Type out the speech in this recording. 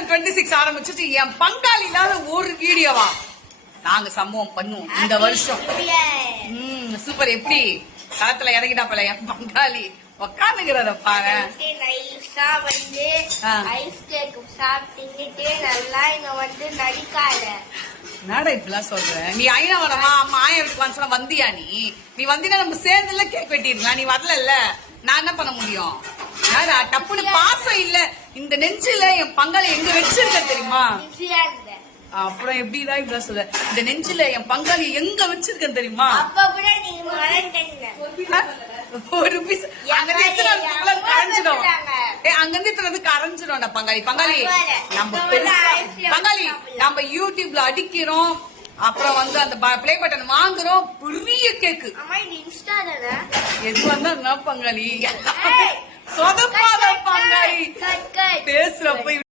2026 ஆரம்பிச்சிட்டு என் பங்காளி இல்லாத ஒரு வீடியோவா நாங்க சம்பவம் பண்ணுவோம் இந்த வருஷம். சூப்பர். எப்படி களத்துல இறங்கிட்டாப்பல என் பங்காளி உக்காந்துக்கிறத பாரு. வந்து ஐஸ் கேக் சாப்பிட்டு நல்லா இங்க வந்து நடிக்காத. என்னடா இப்பெல்லாம் சொல்ற நீ? ஐநா வரமா அம்மா ஆயா வீட்டுக்கு சொன்னா வந்தியா? நீ வந்தீங்கன்னா நம்ம சேர்ந்துல கேக் வெட்டிருக்கலாம். நீ வரல, நான் என்ன பண்ண முடியும்? டப்புனு பாசம் இல்ல இந்த நெஞ்சில என் பங்காளி எங்க வச்சிருக்க தெரியுமா? அப்புறம் எப்படிதான் இப்படி சொல்ல? இந்த நெஞ்சில என் பங்காளி எங்க வச்சிருக்கேன் தெரியுமா? ஒரு பீஸ் அங்கிருந்து கரைஞ்சிடும் பங்காளி. பங்காளி நம்ம பங்காளி நம்ம யூடியூப்ல அடிக்கிறோம், அப்புறம் வந்து அந்த பிளே பட்டன் வாங்குறோம், பெரிய கேக்கு எது வந்தா பங்காளி சொதப்பாத பங்காளி பேசுறப்ப